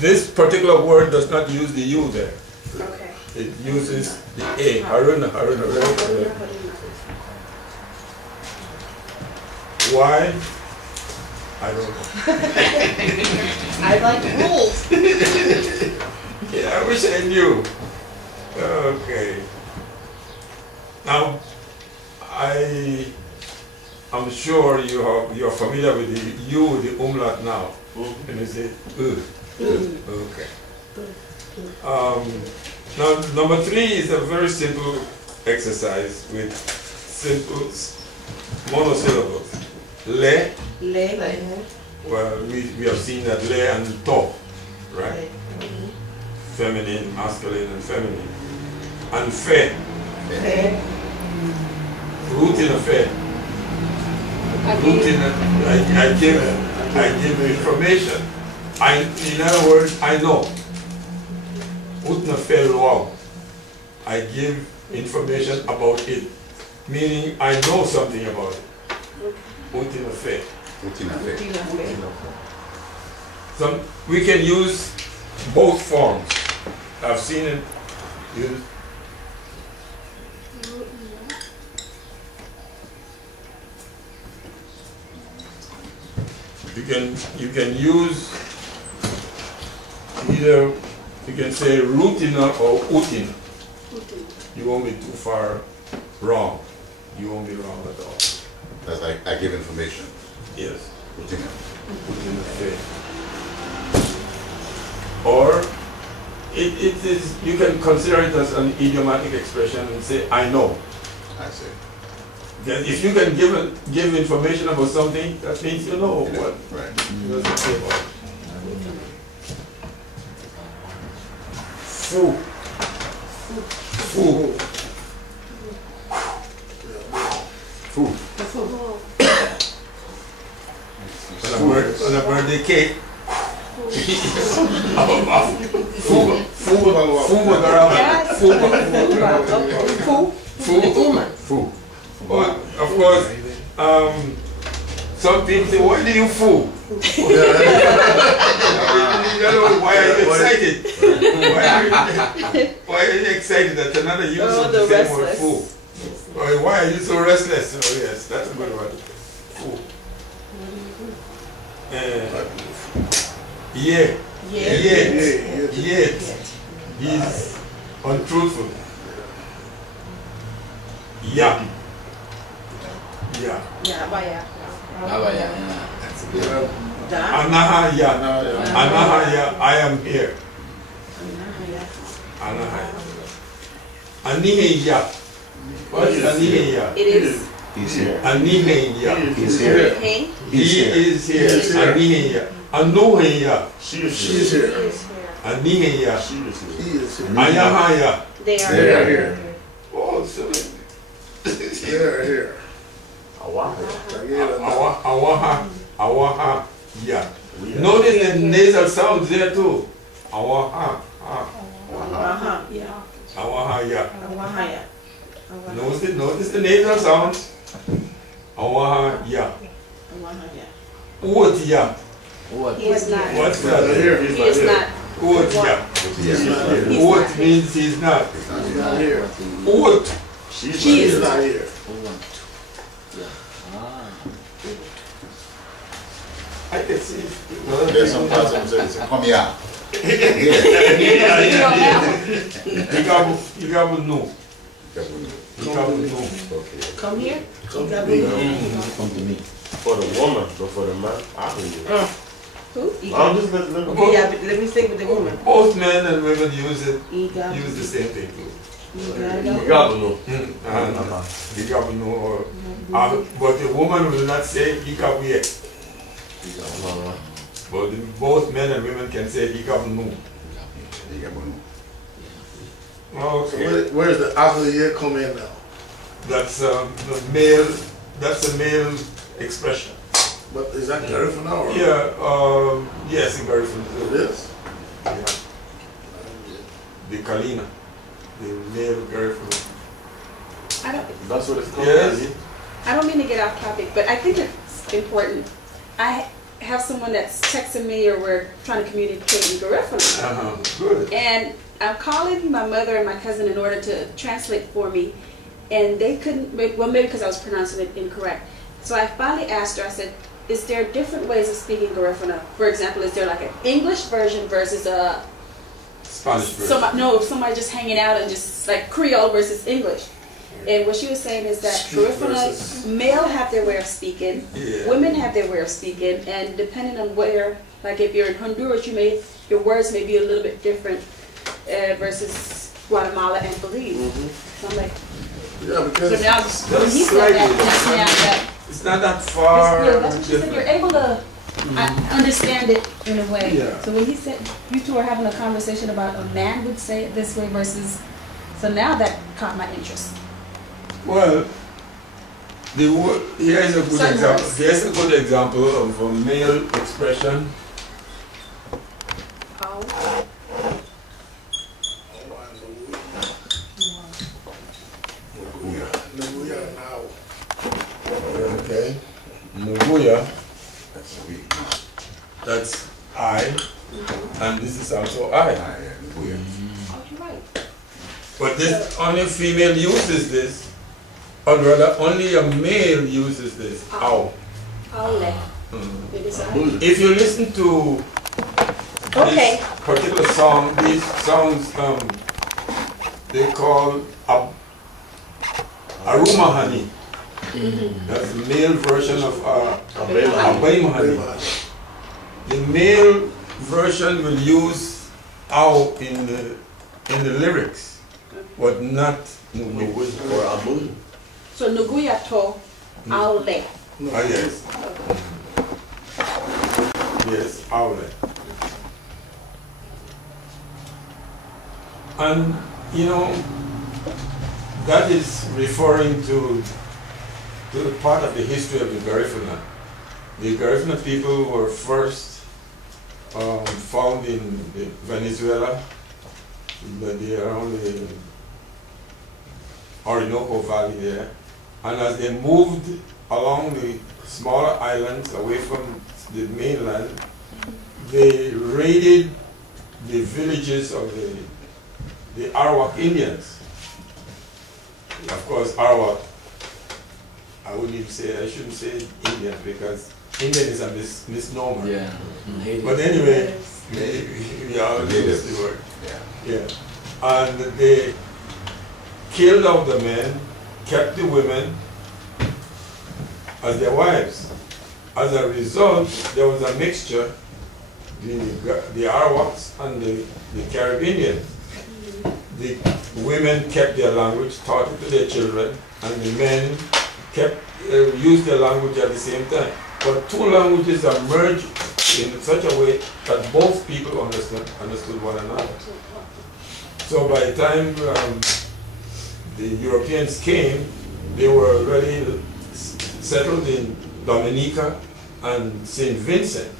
This particular word does not use the U there. Okay. It uses the A. Haruna. Why? I don't know. I like rules. Yeah, I wish I knew. Okay. Now, I'm sure you're familiar with the U, the umlaut now. And you say, okay. Now, number 3 is a very simple exercise with simple monosyllables. Le. Well, we have seen that le and to, right? Feminine, masculine, and feminine. And fe. Routine of fe. Routine. I give information. In other words, I know. Utna fe luau. I give information about it, meaning I know something about it. Utina fe. So we can use both forms. I've seen it used. You can use either, you can say rutina or utina. You won't be too far wrong. You won't be wrong at all. That's like I give information. Yes. Rutina. Or it is, you can consider it as an idiomatic expression and say, I know. I see. Then if you can give information about something, that means you know what you're say about it. Fu. Fu. Fu. On a birthday cake. Fu. But of course, some people say, why do you fool? Why are you excited? Why are you excited that another use of the same word fool? Or why are you so restless? Oh yes, that's a good one. Fool. Yet he's untruthful. Yeah. Anahaya. I am here. Anahaya. Aniheya. What is Aniheya? It is. He's here. Aniheya. He's here. He is here. Aniheya. Anuheya. She is here. Aniheya. She is here. He is here. Ayahaya. They are here. Oh, so They are here. Awaha. Yeah. Notice the nasal sounds there too. Awaha. Awaha. Yeah. Notice the nasal sounds. Awaha. Yeah. Uotia. He is not. What's that? He is not. Uotia. Uot means he's not. He's not here. Uot. She is not here. I can see. There's some parts of it say, come here. You got to know. Come here. Come to me. Come to me. For the woman, but for the man, I can do it. Who? I'm just letting them Okay, yeah, but let me stick with the woman. Both men and women use the same thing too. You got to know. But the woman will not say Ikabuye. But both men and women can say Ikabunu. Okay. So where's the Ahliya come in now? That's the male. That's a male expression. But is that Garifuna or? Yeah. Yes, in Garifuna. It is. Yeah. The Kalina. The male Garifuna. That's what it's called. Yes. I don't mean to get off topic, but I think it's important. I have someone that's texting me or we're trying to communicate in Garifuna. Good. And I'm calling my mother and my cousin in order to translate for me. And they couldn't, well, maybe because I was pronouncing it incorrect. So I finally asked her, I said, is there different ways of speaking Garifuna? For example, is there like an English version versus a Spanish version? Somebody just hanging out and just like Creole versus English. And what she was saying is that Garifuna, male have their way of speaking, women have their way of speaking, and depending on where, like if you're in Honduras, your words may be a little bit different versus Guatemala and Belize. So I'm like, Yeah, because so now when he said that, it's not that far. yeah, that's what she said. You're able to understand it in a way. Yeah. So when he said you two are having a conversation about a man would say it this way versus, so now that caught my interest. Well, here's a good Certain example. words. Here's a good example of a male expression. Oh. Okay. Nuguya, That's we. that's I, and this is also I. Oh, you're right. But this only female uses this, or rather only a male uses this. Ow. Ole. Mm. It is I. If you listen to Okay. this particular song, these songs they call Aruma Honey. That's the male version of Abai Honey. The male version will use ow in the lyrics, but not Or Abu. So Nuguya to Aule. Ah, yes. Yes, Aule. And, you know, that is referring to part of the history of the Garifuna. The Garifuna people were first found in Venezuela, but they are on the Orinoco Valley there. And as they moved along the smaller islands away from the mainland, they raided the villages of the Arawak Indians. Of course, Arawak, I shouldn't say Indian because Indian is a misnomer. Yeah. But anyway, we all use the word. Yeah. And they killed all the men, kept the women as their wives. As a result, there was a mixture, the Arawaks and the Caribbeans. The women kept their language, taught it to their children, and the men used their language at the same time. But two languages are merged in such a way that both people understood one another. So by the time the Europeans came, they were already settled in Dominica and St. Vincent.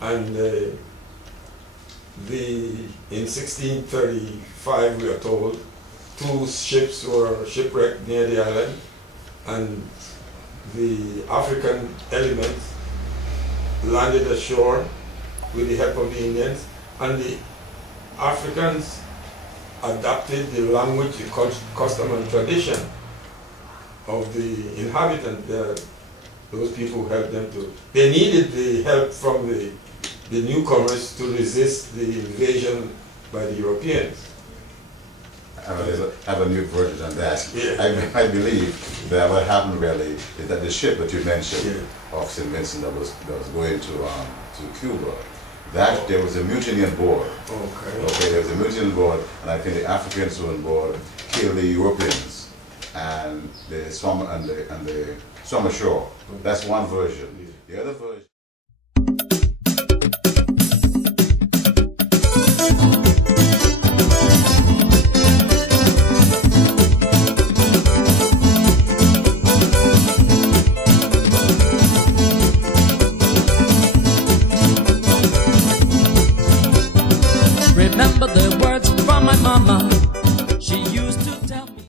And in 1635, we are told, 2 ships were shipwrecked near the island, and the African elements landed ashore with the help of the Indians, and the Africans adopted the language, the custom and tradition of the inhabitant. Those people helped them they needed the help from the newcomers to resist the invasion by the Europeans. I have a new version on that. Yeah. I believe that what happened really is that the ship that you mentioned of St. Vincent that was going to Cuba, that there was a mutiny on board. Okay, there was a mutiny on board, and I think the Africans who were on board killed the Europeans and the swam ashore. That's one version. The other version.